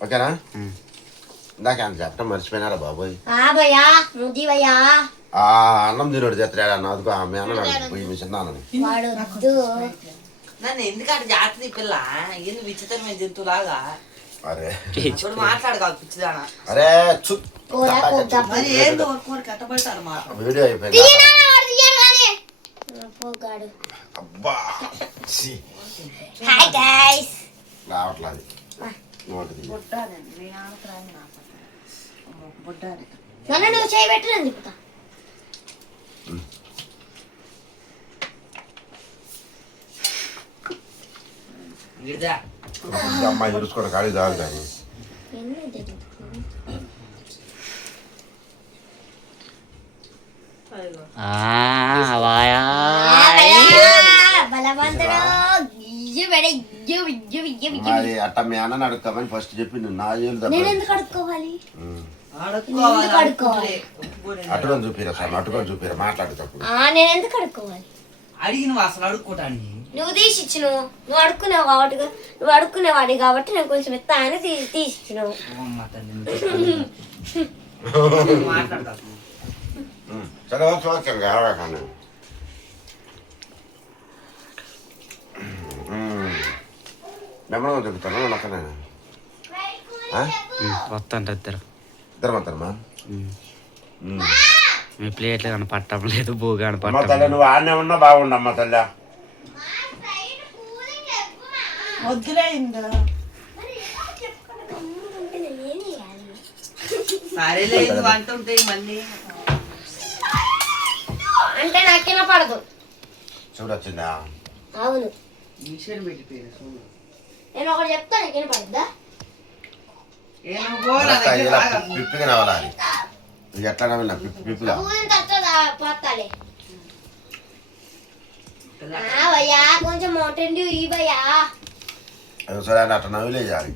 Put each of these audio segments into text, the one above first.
ఓకేనా ఇందాక అంత చెప్పడం మర్చిపోయినారా బాబోయ్ అన్నం తినోడు చెత్తడా అదుకో ఆమె అన్న పోయి మీ చిన్న నన్ను ఎందుకంటే జాగ్రత్త ఈ పిల్ల ఏంది విచిత్రమైన జంతువులాగా అరే మాట్లాడకాదు పిచ్చిదానా అరే వీడియో అయిపోయింది రావట్లేదు నువ్వు చేయబెట్టలేదు అమ్మాయి చూసుకోవడం ఖాళీ చాలు కానీ మరి అట్ట మీ అన్నని అడుక్కోమని ఫస్ట్ చెప్పి నా అటుకొని చూపిరా సార్ అటుకొని చూపిరా మాట్లాడేటప్పుడు నేను ఎందుకు అడుక్కోవాలి అడిగిన అసలు అడుక్కోటానికి నువ్వు తీసిచ్చినావు నువ్వు అడుక్కునేవు కాబట్టి నువ్వు అడుక్కునేవాడి కాబట్టి నేను కొంచెం ఇస్తానని తీసిచ్చినావు సరే ఓకే ఓకే కావాలి నెమ్మదిగా చెప్తాను అక్కనే వస్తాంట ఇద్దరు వస్తారమ్మా మీ ప్లేట్లు కానీ పట్టం లేదు బూ కానీ అమ్మ తల్లి నువ్వు ఆడనే ఉన్నా బాగుండమ్మా తల్లి సరేలేదు వంట ఉంటాయి మళ్ళీ అంటే నాకేనా పడదు చూడొచ్చిందా అవును మిషన్ పెట్టిపోయిన చూడు నేను ఒకటి చెప్తా నీకేనా పడద్దా పిప్పిగా రావాలి ఎట్లా నవ్వినా పిప్పిగా భయ్యా కొంచెం మోటండి ఈ భయ్యా సరే అని అట్లా నవ్వులే చేయాలి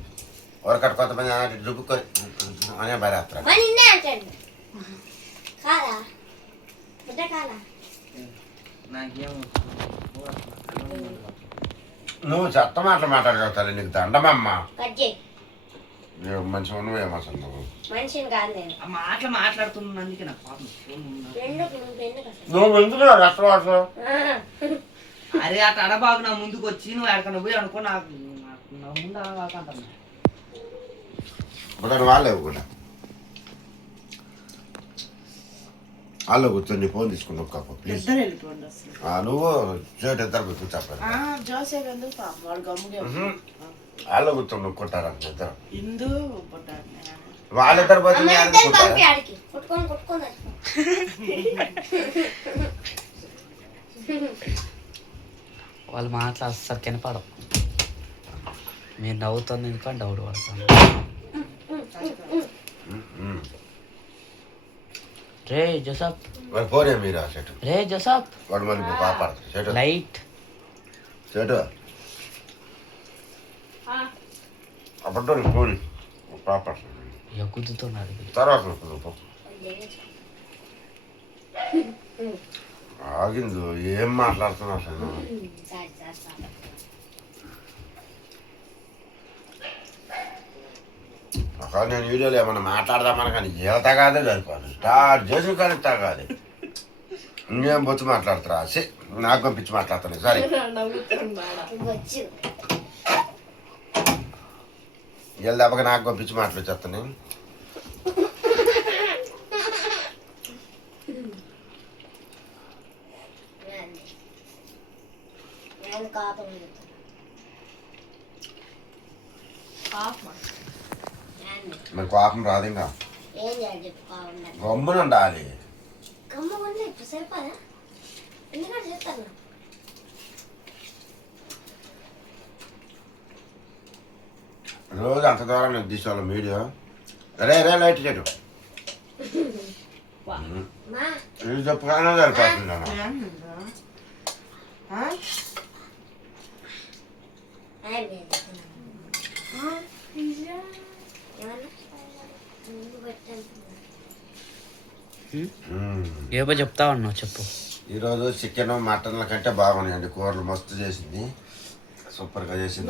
ఎవరికట్ట కొంతమంది అలాంటి దుబ్బుకొని అనే భరేస్తారు నిన్నే అంటాడు కాదా బిడ్డ కాదా నువ్వు చెత్త మాటలు మాట్లాడగలుగుతావు నీకు దండమమ్మా మంచిగా ఉన్నవేమో అసలు నువ్వు మనిషిని కాదు నేను ఆ మాటలు మాట్లాడుతున్నందుకే నాకు పాపం నువ్వు ఎందుకు అసలు అరే అటు అడబాగు నా ముందుకు వచ్చి నువ్వు ఎక్కడికన్నా పోయి అనుకో నాకు నా ముందు అంటున్నా ఇప్పుడు వాళ్ళే కూడా వాళ్ళు కూర్చొని ఫోన్ తీసుకుని ఒక్క ప్లీజ్ నువ్వు చోటు ఇద్దరు కూర్చోపారు వాళ్ళు కూర్చొని నొక్కుంటారు ఇద్దరు వాళ్ళిద్దరు పోతే వాళ్ళు మాటలు అస్సలు కనపడవు మీరు నవ్వుతుంది ఎందుకంటే డౌట్ పడతాను రే జోసఫ్ మరి పోనే మీరు చెట్టు రే జోసఫ్ వాడు మళ్ళీ పాపడతారు చెట్టు లైట్ చెట్టు అప్పుడు పోని పాపడతారు గుద్దుతున్నాడు తర్వాత ఆగిందు ఏం మాట్లాడుతున్నా అసలు అక్కడ నేను వీడియోలో ఏమన్నా మాట్లాడదామని కానీ జీలత కాదే సరిపోదు స్టార్ట్ చేసి కానీ తాగాలి ఇంకేం బొచ్చు మాట్లాడతారా నాకు పంపించి మాట్లాడుతున్నాయి సరే వీళ్ళ దెబ్బకి నాకు పంపించి మాట్లాడేస్తున్నాయి మరి కోపం రాదు ఇంకా గమ్మున ఉండాలి రోజు అంత దూరం నేను తీసుకోవాలి వీడియో రే రే లైట్ చెట్టు ఇది చెప్పుగానే సరిపోతున్నాను ఏవో చెప్తా ఉన్నావు చెప్పు ఈరోజు చికెన్ మటన్ల కంటే బాగున్నాయండి. కూరలు మస్తు చేసింది, సూపర్గా చేసింది.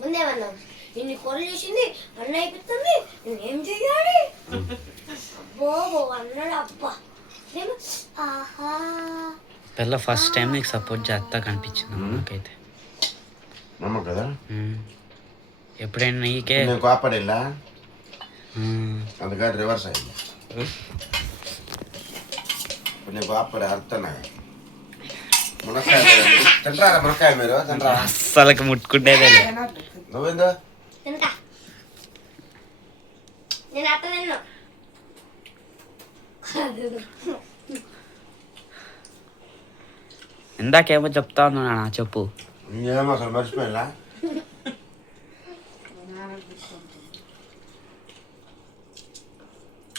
ముందేమన్నావు ఇన్ని కూరలు చేసింది అన్న అయిపోతుంది నేనేం చెయ్యాలి అబ్బో అన్నాడు. అబ్బా ఆహా పిల్ల ఫస్ట్ టైం నీకు సపోర్ట్ చేస్తా కనిపించింది నాకైతే. నమ్మ కదా ఎప్పుడైనా నీకే నేను కోపడేలా అందుకని రివర్స్ అయింది. ఇప్పుడు నేను కోపడే అర్థనా మునక్కాయ తింటారా? మునక్కాయ మీరు తింటారా? అస్సలకి ముట్టుకుంటేదే నువ్వేందో తింటా నేను అట్ట తిన్నా. ఇందాకేమో చెప్తా ఉన్నా చెప్పు. ఏమో అసలు మర్చిపోయినా.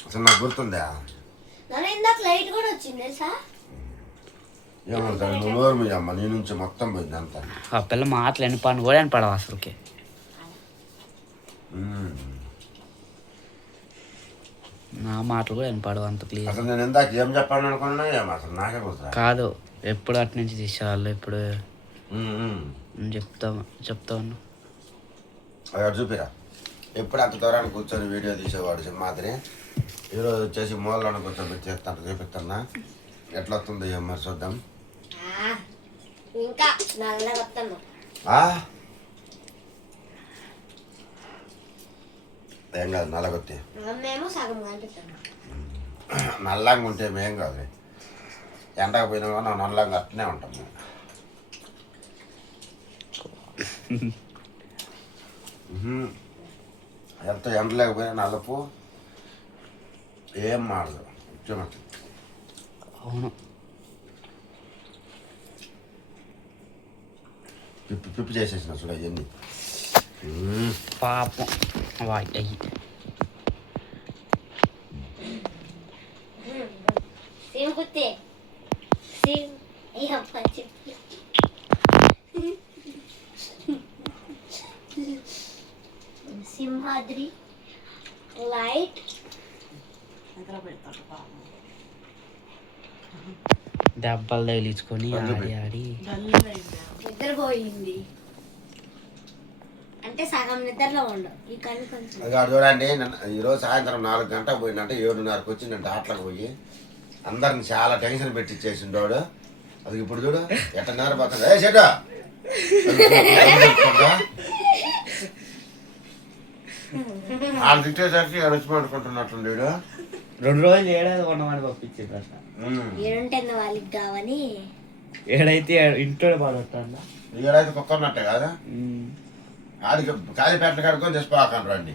అసలు నాకు గుర్తుందా? నన్ను ఇందాక లైట్ కూడా వచ్చింది తెలుసా? ఏమంటారు నువ్వు నోరు మీద అమ్మ నీ నుంచి మొత్తం పోయింది అంతా. ఆ పిల్ల మాటలు ఎన్నిపని కూడా పడవు అసలుకి. నా మాటలు కూడా పడవు అంత క్లియర్. అసలు నేను ఇందాక ఏం చెప్పాను అనుకున్నా ఏమో అసలు నాకే గుర్తురా. కాదు ఎప్పుడు అటు నుంచి తీసేవాళ్ళు ఇప్పుడు చెప్తా ఉన్నా. అది చూపిరా. ఎప్పుడు అంత దూరాన్ని కూర్చొని వీడియో తీసేవాడు సింహాద్రి. ఈరోజు వచ్చేసి మూలలో కూర్చొని చేస్తాను చూపిస్తున్నా. ఎట్లా వస్తుందో ఏం మరి చూద్దాం. ఇంకా నల్లగా వస్తాను. ఏం కాదు నల్లగొత్తి మేము సగం కనిపిస్తాను. నల్లంగా ఉంటే మేం కాదు. ఎండకు పోయినా కానీ నల్లంగా అట్నే ఉంటాం మేము. ఎంత ఎండ లేకపోయినా నలుపు ఏం మాడదు. అవును పిప్పి పిప్పి చేసేసిన చూడ ఇవన్నీ. పాపం వాటి అయ్యి సేమ్ కుత్తే సేమ్ అయ్యప్ప చెప్పి సింహాద్రి లైట్ దెబ్బలు తగిలించుకొని ఆడి ఆడి నిద్రపోయింది అంటే సగం నిద్రలో ఉండవు. ఈ కళ్ళు కొంచెం అది కాదు చూడండి. ఈరోజు సాయంత్రం 4 గంటలకు పోయిందంటే 7:30కి వచ్చిందంటే ఆటలకు పోయి అందరిని చాలా టెన్షన్ పెట్టించేసిండోడు. అది ఇప్పుడు చూడు ఎట్ట నేరపోతుంది. ఏ చెడ్డ వాళ్ళు తిట్టేసరికి రుచి పడుకుంటున్నట్టుండే. 2 రోజులు ఏడాది కొనమని పంపించింది అట్లా. ఏడుంటుంది వాళ్ళకి కావని ఏడైతే ఇంట్లో పడొట్టా. ఏడైతే కుక్కన్నట్టే కదా. ఆడికి కాలిపేట కడుక్కొని తెచ్చిపోకండి రండి.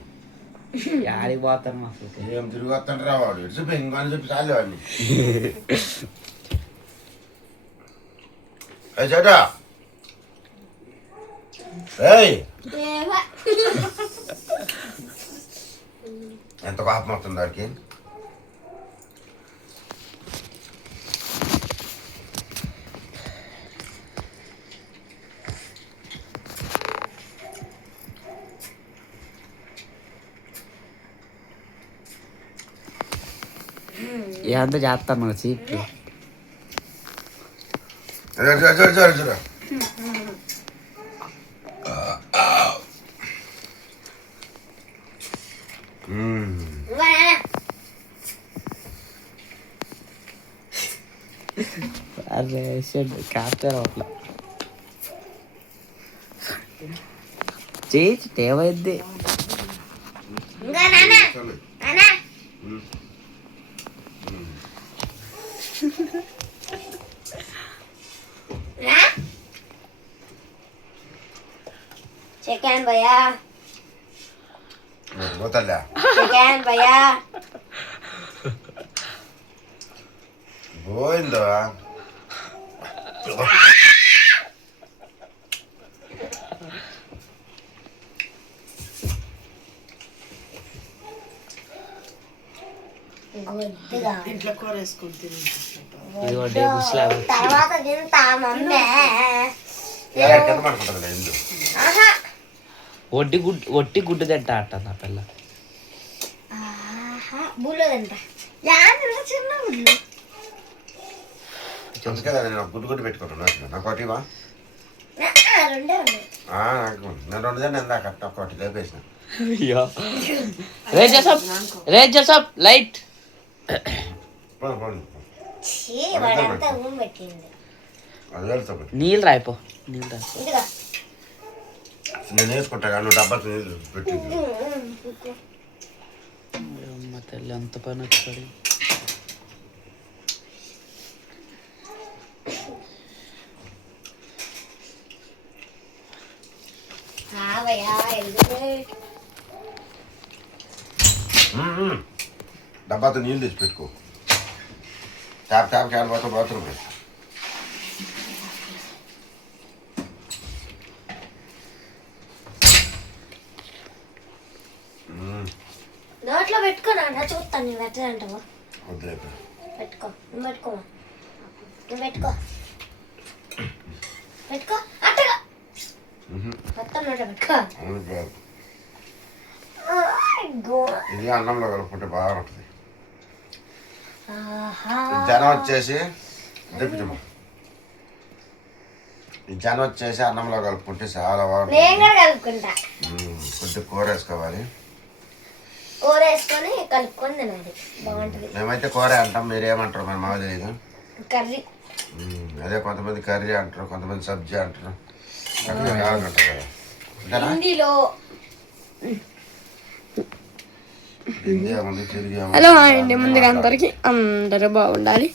ఆడికి పోతాను అసలు. ఏం తిరిగి వస్తుంటే రావాడు ఇటు చెప్పి ఇంకొని చెప్పి చాలేవాడిని. చెడ్డ ఎంత కోపం వస్తుంది వాడికి. ఎంత చేస్తాను చీప్ అరే కాస్తారు అట్లా చేయి ఏమైంది. చికెన్ భయ్యా పోతలే చికెన్ భయ్యా పోయిందో. గుడ్డుగా ఇంట్లో కూర వేసుకుని తిని తర్వాత తింటా మమ్మీ. కింద పడుకుంటుంది ఎందు ఒట్టి గుడ్డు తింటా అంట నా పిల్ల. బుల్లో తింటా చిన్న గుడ్లు అందుకే నేను గుడ్డు పెట్టుకుంటున్నాను. నాకు ఒకటివా? రెండే ఉన్నాయి. నాకు నేను 2 దాన్ని ఇందాక ఒకటి లేపేసిన. అయ్యో రేజ్ జోసఫ్ లైట్ ఛీ, వాడంతా ఊమ్ పెట్టింది. అది వెళ్తా నీళ్ళు రాయిపో నీళ్ళు రాయిపో. ఇదిగా నేను వేసుకుంటా కానీ నువ్వు డబ్బాకి నీళ్ళు పెట్టింది. అమ్మ తల్లి అంత పని వచ్చాడు. డబ్బాతో నీళ్ళు తెచ్చి పెట్టుకో. ట్యాప్ క్యాన్ పోతే బాత్రూమ్. నోట్లో పెట్టుకోనా చూస్తాను. నువ్వు ఎట్లా అంటావు? వద్దులే పెట్టుకో. నువ్వు పెట్టుకోమా. నువ్వు పెట్టుకో పెట్టుకో అట్టగా మొత్తం నోట్లో పెట్టుకో. ఇది అన్నంలో కలుపుకుంటే బాగా ఉంటుంది. జనం వచ్చేసి తెప్పించమ్మా. ఈ జనం వచ్చేసి అన్నంలో కలుపుకుంటే చాలా బాగుంటుంది. నేను కూడా కలుపుకుంటా. కొంచెం కూర వేసుకోవాలి. కూర వేసుకొని కలుపుకొని తినాలి. బాగుంటుంది. మేమైతే కూర అంటాం, మీరేమంటారు మరి మాకు తెలియదు. కర్రీ అదే కొంతమంది కర్రీ అంటారు, కొంతమంది సబ్జీ అంటారు. అట్లా కావాలంటారు కదా. అంతేనా? హిందీలో హిందీ ఏముంది, తెలుగు ఏముంది? హలో అండి. ముందుగా అందరికి అందరూ బాగుండాలి.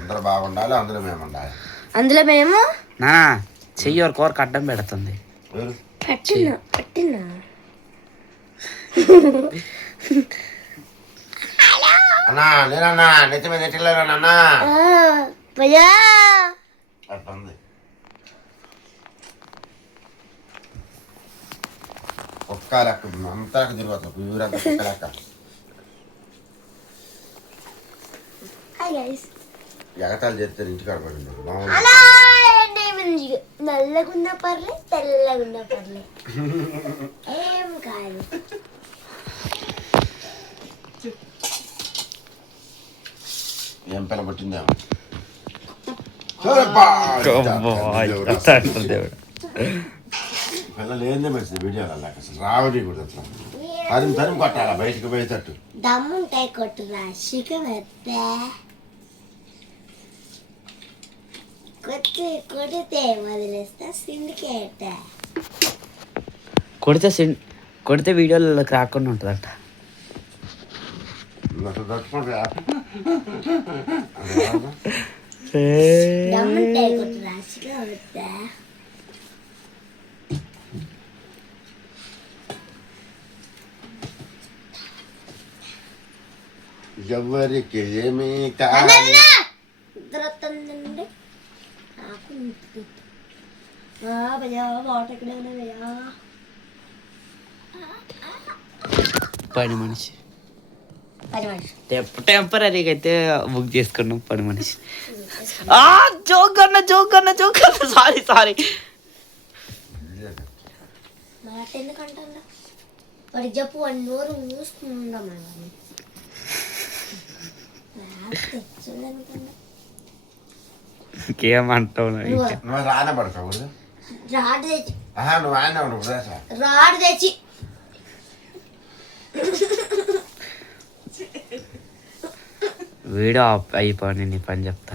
అందరూ బాగుండాలి, అందులో మేము ఉండాలి. అందులో మేము నా చెయ్యి ఒక కూరకు అడ్డం పెడుతుంది. పట్టినా అన్నా నేనన్నా నెత్తి మీద నెట్టలేనా భయ్యా అట్లా ఉంది. ఒక్క లెక్క అంతా తిరుగుతాం ఊరంతా ఒక్క లెక్క. ఎగతాలు చేస్తారు ఇంటికాడ పడింది. నల్లగున్న పర్లే తెల్లగున్న పర్లే ఏం కాదు. ఏం పిల్ల పట్టిందేమో. పిల్లలు ఏందే మంచిది వీడియోలు అలాగ అసలు రావని కూడా అట్లా తరిమి కొట్టాలా బయటకు పోయేటట్టు. దమ్ముంటాయి కొట్టురా సిగమెత్తే కొడితే వదిలేస్తా సిండికేట. కొడితే వీడియోలోకి రాకుండా ఉంటుందంట. దమ్ముంటాయి కొట్టురా సిగమెత్తే. ఎవరికి ఏమీ కాదు. పని మనిషి టెంపరీగా అయితే బుక్ చేసుకున్నాం. పని మనిషి జోక్ అన్న సారీ మాట ఎందుకంటా వాడికి చెప్పు. వాడి నోరు మూసుకుందా ఇంకేమంటావు? నువ్వు రానే పడతావు. రాడు తెచ్చి నువ్వు ఆయన ఉండవు రాడు తెచ్చి వీడియో అయిపోయి నీ పని చెప్తా.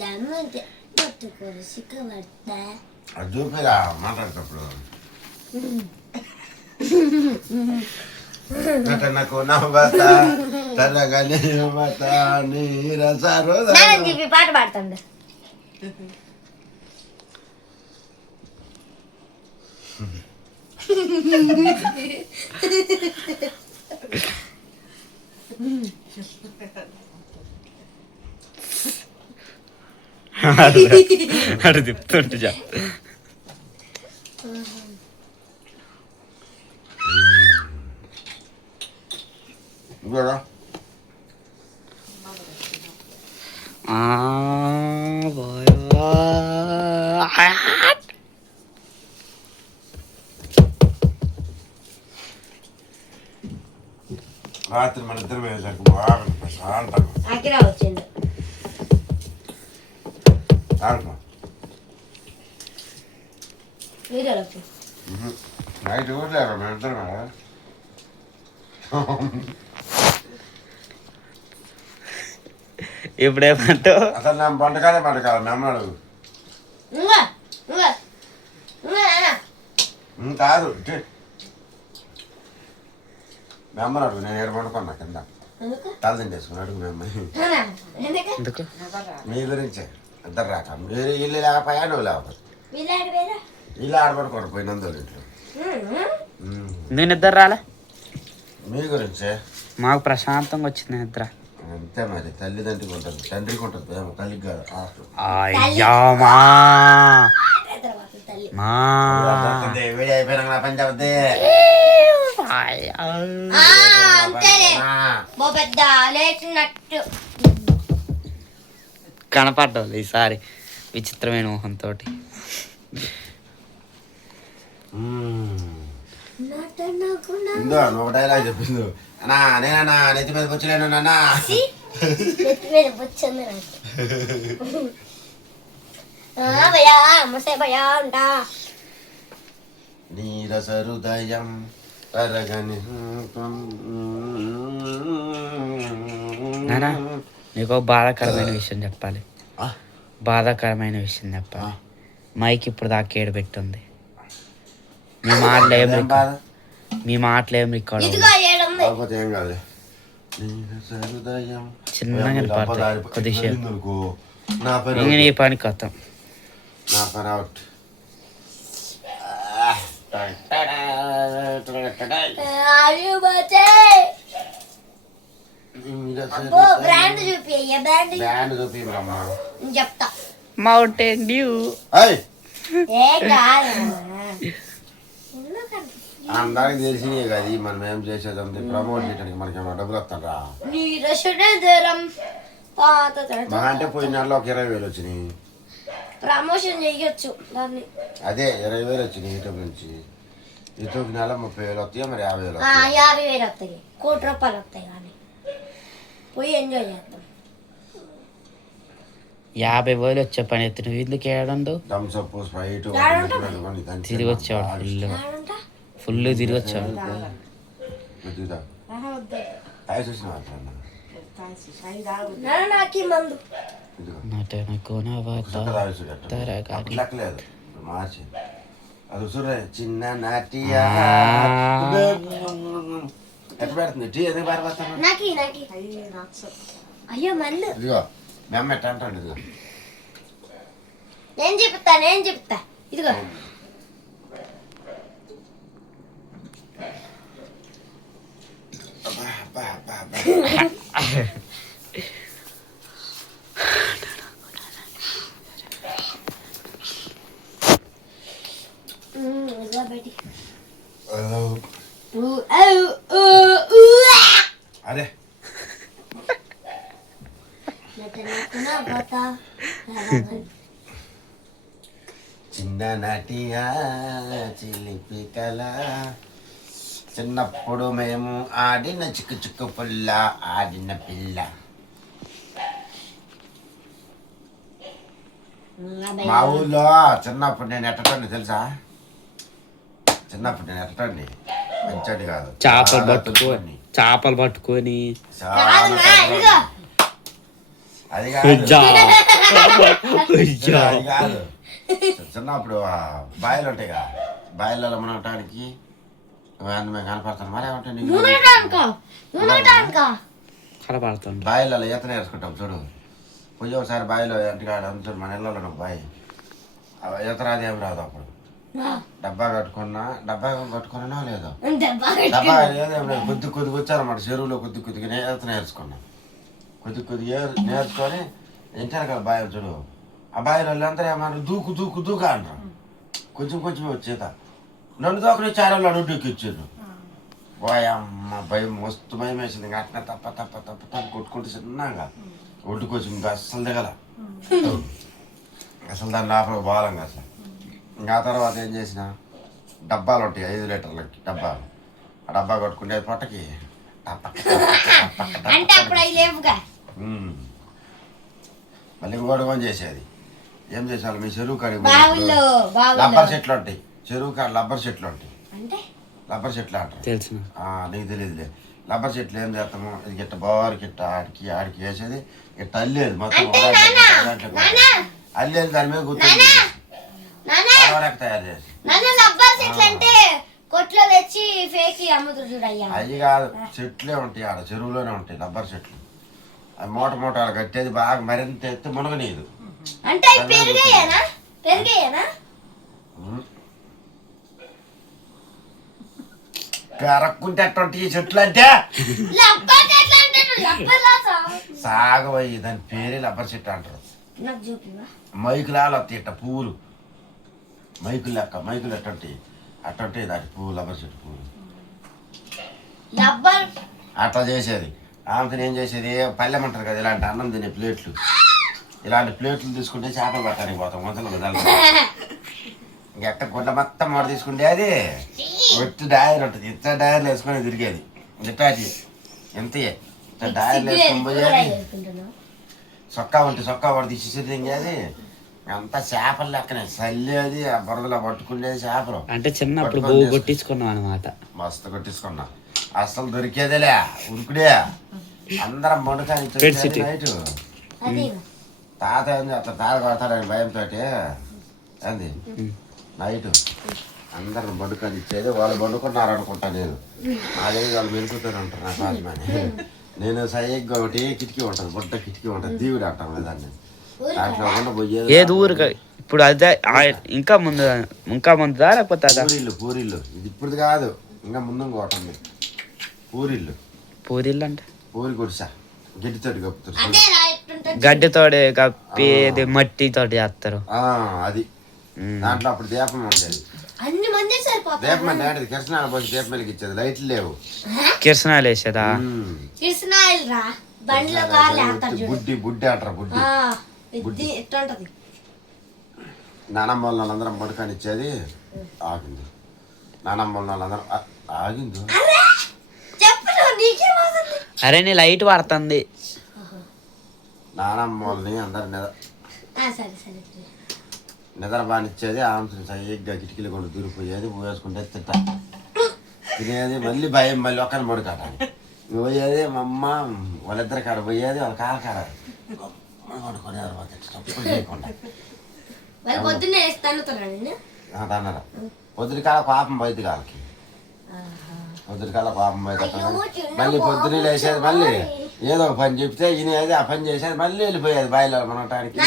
దమ్మంటే పట్టుకోరు సిక్కబడతా. అది చూపిరా మాట్లాడేటప్పుడు. నాకు నవ్వతా తనగానే చెప్పి పాట పాడుతుండ. అటు తిప్పుతుంటే రాత్రి మన ఇద్దరు వేసాక బాగా ప్రశాంతంగా అకిరా వచ్చిండు. ఆడుకో వీడియోలోకి నైట్ కూడా లేరు మేము ఇద్దరు కదా. ఇప్పుడేమంటావు? అసలు నా వంటకాలే వంటకాలి మెమ్మడు ఇంకా ఇంకా ఇంకా నాన్న. కాదు మెమ్మని అడుగు. నేను ఏడు వండుకున్నా కింద ఎందుకు తల తింటేసుకుని అడుగు మెమ్మ. నాన్న, ఎందుకు ఎందుకు? మీ గురించే ఇద్దరు రాక మీరు ఇల్లు లేకపోయా నువ్వు లేకపోతే వీళ్ళాడు వేరా ఇల్లు ఆడపడుకోండి పోయినందులో ఇంట్లో. నేను నిద్ర రాలే. మీ గురించే మాకు ప్రశాంతంగా వచ్చింది నిద్ర. అంతే మరి తల్లిదండ్రికి ఉంటుంది తండ్రికి ఉంటుంది ఏమో తల్లికి కాదు ఆస్టు. అయ్యా మా తర్వాత తల్లి మా వీడియో అయిపోయినా నా పని చెబుద్ది. అంతేలే బో పెద్ద లేచినట్టు కనపడ్డావు ఈసారి విచిత్రమైన ఊహంతో. ఇందో నువ్వు ఒక డైలాగ్ చెప్పింది అన్నా నేనన్నా నెత్తి మీదకి వచ్చలేను నాన్న. నెత్తి మీద వచ్చింది నాకు భయా అమ్మసే భయా ఉంటా నీరస హృదయం అరగని నానా నీకు ఒక బాధాకరమైన విషయం చెప్పాలి. బాధాకరమైన విషయం చెప్పాలి. మైక్ ఇప్పుడు దాకా ఏడు పెట్టుంది. మీ మాటలు ఏం రికార్డ్ ఇదిగో ఏడుంది కాకపోతే ఏం కాదు. నీరస హృదయం చిన్నగా పడతాయి కొద్దిసేపు. నా పని ఇంక నీ పని కొత్తం. నా పని అవుట్. బ్రాండ్ చూపి బ్రాండ్ బ్యాండ్ చూపి అమ్మా. చెప్తా మౌంటైన్ డ్యూ. ఏ కాదు అందరికి తెలిసినే కదా మనం ఏం చేసేది ప్రమోట్ చేయడానికి మనకి ఏమైనా డబ్బులు వస్తారా? మా అంటే పోయిన నెలలో ఒక 20,000 వచ్చినాయి. ప్రమోషన్ చేయొచ్చు దాన్ని. అదే 20,000 వచ్చినాయి యూట్యూబ్ నుంచి. యూట్యూబ్ నెల 30,000 వస్తాయి మరి 50,000 వస్తాయి. 50,000 వస్తాయి, ₹1,00,00,000 వస్తాయి. కానీ పోయి ఎంజాయ్ చేస్తాం. 50,000 వచ్చే పని ఎత్తి నువ్వు ఎందుకు ఏడండు? థమ్స్ అప్ స్ప్రైట్ తిరిగి వచ్చాడు. ఫుల్ తిరిగి వచ్చాడు. నాకు మందు లెక్కలేదు మార్చి అది చూడే చిన్న నాటియా ఎట్లా పెడుతుంది టీ ఎందుకు పారిపోతాను? అయ్యో మందు ఇదిగో మేము ఎట్లా అంటాడు ఇదిగో నేను చెప్తా ఇదిగో అరే చిన్న నాటియా చిలిపి కళ చిన్నప్పుడు మేము ఆడిన చిక్కు చిక్కు పుల్ల ఆడిన పిల్ల. మా ఊళ్ళో చిన్నప్పుడు నేను ఎట్టండి తెలుసా? చిన్నప్పుడు నేను ఎట్టండి మంచోడి కాదు. చేపలు పట్టుకొని అది కాదు అది కాదు. చిన్నప్పుడు బాయిలు ఉంటాయి కదా, బాయిలలో మునగటానికి మేము కనపడతాను మరి కనపడుతుంది. బాయిలలో ఈత నేర్చుకుంటాం చూడు. పోయి ఒకసారి బాయిలో ఇంటికాడ అంతా మన ఇళ్ళలో బాయి ఈత రాదు ఏం రాదు. అప్పుడు డబ్బా కట్టుకున్నా లేదో డబ్బా ఏదేం లేదు. కొద్దిగా వచ్చారన్నమాట చెరువులో కొద్దిగా ఈత నేర్చుకున్నాం. కొద్దిగా నేర్చుకొని ఇంటారు కదా బాయిలు చూడు. ఆ బాయిలో వాళ్ళందరూ ఏమన్నారు దూకు అంటారు. కొంచెం వచ్చేత నన్ను దోకని చారల్లో అడుగుకి ఇచ్చారు. అమ్మ భయం మస్తు భయం వేసింది. ఇంకా అట్లా తప్ప కొట్టుకుంటూ చిన్నగా ఒడ్డుకొచ్చి ఇంకా అస్సలు దిగల. అసలు దాని లోపల పోవాలంగా అసలు. ఇంకా ఆ తర్వాత ఏం చేసిన డబ్బాలు ఉంటాయి 5 లీటర్లకి డబ్బాలు. ఆ డబ్బా కొట్టుకుంటే పొట్టకి మళ్ళీ ఇంకోటి కొని చేసేది. ఏం చేసాలి మీ చెరువు కాడికి బావుల్లో లబ్బర్ చెట్లు ఉంటాయి, చెరువు కాడ లబ్బర్ చెట్లు ఉంటాయి. అంటే లబ్బర్ చెట్లు అంటారు, తెలుసు నీకు తెలియదులే. లబ్బర్ చెట్లు ఏం చేస్తాము, ఇది గిట్ట బారికి ఇట్ట ఆడికి వేసేది ఇట్ట అల్లేది మొత్తం అల్లేది, దాని మీద కూర్చొని తయారు చేసి రబ్బర్ చెట్లు అంటే కొట్లో తెచ్చి ఫేకి అమ్ముతురు చూడయ్యా. అవి కాదు, చెట్లే ఉంటాయి ఆడ చెరువులోనే ఉంటాయి లబ్బర్ చెట్లు. అవి మూటలు కట్టేది బాగా మరింత ఎత్తి మునగనీదు. అంటే పెరిగాయేనా పెరక్కుంటే అటువంటి చెట్లు అంటే సాగవయ్యి, దాని పేరే లబ్బర్ చెట్టు అంటారు. నాకు చూపివా? మైకులాలు వస్తాయి ఇట్ట పువ్వులు, మైకులు లెక్క, మైకులు అట్టంటే దాని పువ్వు లబ్బర్ చెట్టు పువ్వులు అట్లా చేసేది. ఆమెతో ఏం చేసేది, పల్లెం అంటారు కదా, ఇలాంటి అన్నం తినే ప్లేట్లు, ఇలాంటి ప్లేట్లు తీసుకుంటే చేపలు పట్టడానికి పోతాం వంతలు ఇంకెక్క గుడ్డ మొత్తం మాట తీసుకుంటే అది ఒట్టి డైర్ ఉంటుంది, ఇంత డైర్లు వేసుకొని తిరిగేది. ఇట్టాటి ఎంతయే డైర్లు వేసుకొని పోయేది. సొక్కా వాడు తీసేది తింగేది. అంతా చేపలు లెక్కనే చల్లేది, ఆ బురదలో పట్టుకునేది చేపలు. అంటే చిన్నప్పుడు కొట్టించుకున్నాం అనమాట. మస్తు కొట్టించుకున్నా, అసలు దొరికేదేలే ఉరుకుడే. అందరం వండుకాని నైట్ తాత తాత కొడతాడని భయంతో ఏంది నైట్ అందరం వండుకొని ఇచ్చేది. వాళ్ళు వండుకున్నారు అనుకుంటా, నేను నాదే వాళ్ళు మెలుకుతారు అంటారు నా కాజమని. నేను సైగ్గా ఒకటి కిటికీ ఉంటుంది, బుడ్డ కిటికీ ఉంటుంది, దీవుడు అంటాం దాన్ని. దాంట్లోకుండా పోయేది. ఏది ఊరుగా ఇప్పుడు అదే ఇంకా ముందుదా లేకపోతే పూరిల్లు ఇది ఇప్పుడు కాదు, ఇంకా ముందు ఇంకోటి పూరిల్లు. పూరిల్లు అంటే పూరి గుడిసా, గడ్డితోటి కప్పుతారు, గడ్డితోటి కప్పి మట్టితోటి చేస్తారు అది. దాంట్లో అప్పుడు దీపం ఉండేది. దీపం అంటే కిరసనాలు పోసి దీపం వెలికి ఇచ్చేది, లైట్లు లేవు, కిరసనాలు వేసేదా. బుడ్డి అంటారు, బుడ్డి. నానమ్మ వాళ్ళందరం పడుకొని ఇచ్చేది. ఆగింది నానమ్మ వాళ్ళందరం ఆగింది. అరే నీ లైట్ పడుతుంది. నానమ్మ వాళ్ళని అందరు నిద్ర బానిచ్చేది. ఆమె సరిగ్గా కిటికీలు కొండ దూరిపోయేది, వేసుకుంటే తినేది. మళ్ళీ భయం, మళ్ళీ ఒక్కరిని పడుకోటాలి పోయేది. మా అమ్మ వాళ్ళిద్దరి కాడ పోయేది, వాళ్ళ కాడ పడుకునేవారు తప్పులు చేయకుండా. తన్నరా పొద్దున కాల పాపం బయట కాలకి, పొద్దున కాల పాపం బయట. మళ్ళీ పొద్దున్న లేసేది, మళ్ళీ ఏదో ఒక పని చెప్తే ఈయనేది ఆ పని చేసేది, మళ్ళీ వెళ్ళిపోయేది బాయిలో మనటానికి.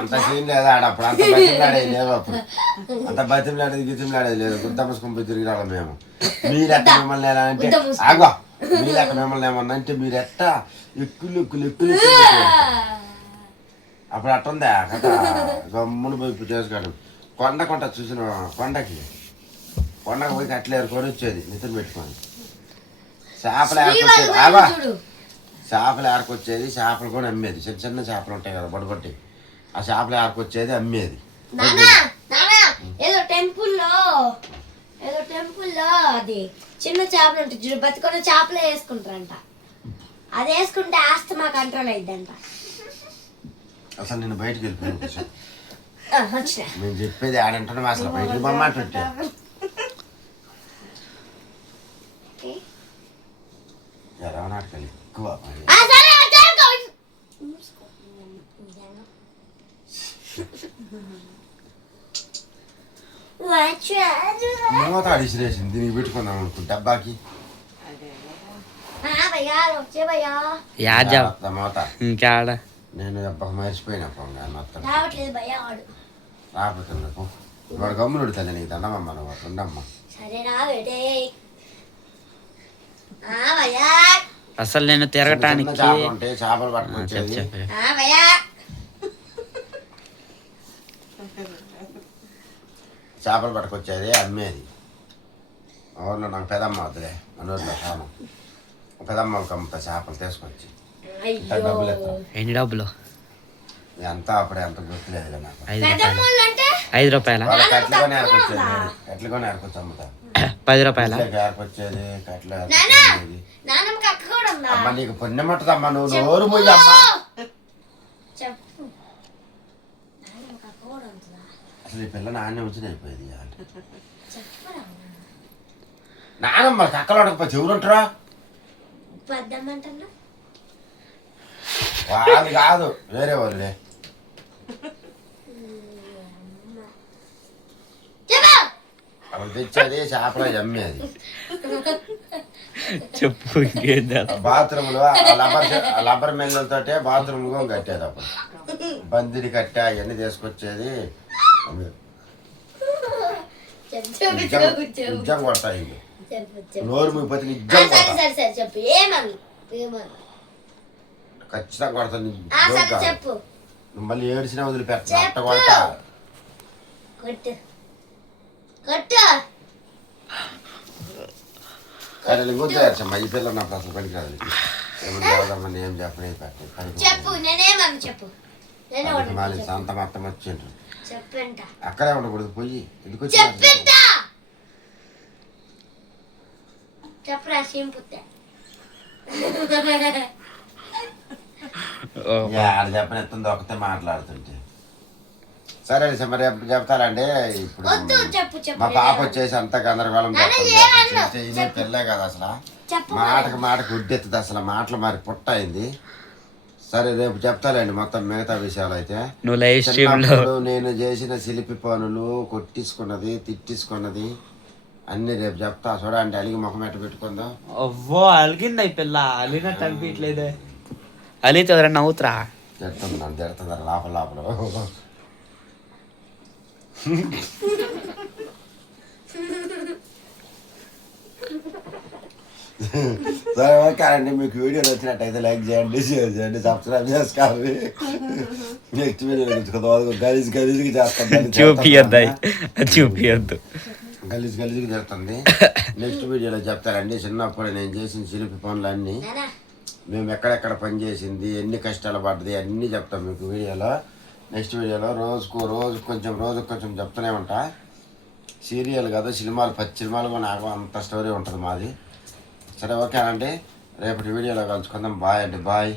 అంత సీన్ లేదు ఆడప్పుడు, అంత బతిమలాడేది లేదు అప్పుడు, అంత బతిమలాడేది గితిమలాడేది లేదు. గుద్దమ్మసుకొని తిరిగి రావడం మేము. మీరెట్ట మిమ్మల్ని ఎలా అంటే ఆగో, మీరెట్ట మిమ్మల్ని ఏమన్నా అంటే మీరు ఎట్ట ఎక్కులు అప్పుడు అట్టుందా కథ. గమ్మును పోయి చేసుకోవడం. కొండ చూసిన కొండకు పోయి కట్టలేరు కొని వచ్చేది నిద్ర పెట్టుకొని. చేపలు ఏర్కొచ్చేది, ఆగో చేపలు ఏర్కొచ్చేది, చేపలు కూడా అమ్మేది. చిన్న చిన్న చేపలు ఉంటాయి కదా బొడగొట్టి, ఆ చేపలు ఏర్కొచ్చేది అమ్మేది. ఏదో టెంపుల్లో అది చిన్న చేపలు ఉంటాయి చూడు, బతికొన్న చేపలే వేసుకుంటారంట. అది వేసుకుంటే ఆస్తమా కంట్రోల్ అయిద్దంట. అసలు నేను బయటకు వెళ్ళిపోయాను, నేను చెప్పేది ఆడంటున్నా, అసలు బయటకు పొమ్మంటుంటే ఎరవనాటకాలు ఎక్కువ. మూత అడిసిరేసింది, దీనికి పెట్టుకుందాం అనుకుంటే డబ్బాకి మూత. నేను డబ్బాకి మర్చిపోయినా రాకపోతే వాడు గమ్ములు ఉడుతుంది. నీకు దండమ్మా, నువ్వు ఉండమ్మా. అసలు నేను తిరగటానికి చేపలు పట్టుకొచ్చేది, చేపలు పట్టుకొచ్చేది అమ్మేది. ఊర్లో నాకు పెదమ్మ వద్దులే, మన ఊర్లో చాలా పెదమ్మకి అమ్ముతా చేపలు తీసుకొచ్చి. డబ్బులు ఎన్ని డబ్బులు ఎంత అప్పుడే ఎంత గుర్తులేదు నాకు. 5 రూపాయల కట్లకొని ఏర్కొచ్చేది, కట్లకొని ఏర్కొచ్చి అమ్ముతా. 10 రూపాయల ఏర్కొచ్చేది కట్ల. ఉందా అమ్మ నీకు పుణ్యం ఉంటుందమ్మా, నువ్వు నోరు మూయమ్మా. చెప్పు నాయన ఒక అక్క కూడా ఉంటుందా అసలు ఈ పిల్ల నాన్న వచ్చిన అయిపోయింది చెప్పరా నానమ్మ కక్కలు అడగకపోతే ఎవరుంటారా? పద్దమ్మంటున్నా వాళ్ళు కాదు, వేరే వాళ్ళే. అప్పుడు తెచ్చేది చేపల అమ్మేది. చెప్పు ఇంకేం బాత్రూంలో లబ్బర్ మెల్లలతోటే బాత్రూమ్ కట్టేది. అప్పుడు బందిరి కట్టే అవన్నీ తీసుకొచ్చేది. నిజం కొడతాయి నోరు ముగిపోతే నిజం కొడతా. చెప్పు ఏమని ఖచ్చితంగా కొడతాను. చెప్పు నువ్వు మళ్ళీ ఏడిసినా వదిలిపెట్టా అట్ట కొడతా. కొట్టు కొట్టు సరే గుర్తుమ్మా, ఈ పిల్ల నాకు అసలు పనికి రాదు. ఏమన్నా చదవదమ్మని ఏం చెప్పు నేనేమని చెప్పు చెప్పని సంత మొత్తం వచ్చిండ్రు. చెప్పంట అక్కడే ఉండకూడదు, పోయి ఎందుకు చెప్పంట చెప్పరా సింపుతే ఆడ చెప్పని ఎత్తుంది ఒకతే మాట్లాడుతుంటే. సరే మరి ఎప్పుడు చెప్తారండి. ఇప్పుడు వద్దు చెప్పు చెప్పు మా పాప వచ్చేసి అంత గందరగోళం చేస్తుంది. పిల్లే కదా అసలు, మాటకు ఉడ్డెత్తుంది అసలు, మాటలు మరి పుట్ట అయింది. సరే రేపు చెప్తాలేండి మొత్తం మిగతా విషయాలు. అయితే చిన్నప్పుడు నేను చేసిన శిల్పి పనులు, కొట్టించుకున్నది, తిట్టించుకున్నది అన్ని రేపు చెప్తా. చూడండి అలిగి ముఖం ఎట్ట పెట్టుకుందో. అవ్వో అలిగింది పిల్ల, అలిగినట్టు అనిపించలేదే. అలిగితే ఎవరైనా నవ్వుతురా? తిడుతుంది నన్ను, తిడుతుంది లోపల లోపల. సరే ఓకే అండి, మీకు వీడియో నచ్చినట్టయితే లైక్ చేయండి, షేర్ చేయండి, సబ్స్క్రైబ్ చేసుకోవాలి. నెక్స్ట్ వీడియో గలీజ్గా చేస్తాను. చూపియద్దు గలీజ్గా చేస్తుంది. నెక్స్ట్ వీడియోలో చెప్తారండి చిన్నప్పుడు నేను చేసిన శిల్పి పనులన్నీ, మేము ఎక్కడెక్కడ పని చేసింది, ఎన్ని కష్టాలు పడ్డది అన్నీ చెప్తాం మీకు వీడియోలో. నెక్స్ట్ వీడియోలో రోజుకు కొంచెం చెప్తూనే ఉంటా. సీరియల్ కదా, సినిమాలు 10 సినిమాలు కూడా నాకు అంత స్టోరీ ఉంటుంది మాది. సరే ఓకేనండి, రేపటి వీడియోలో కలుసుకుందాం. బాయ్ అండి, బాయ్.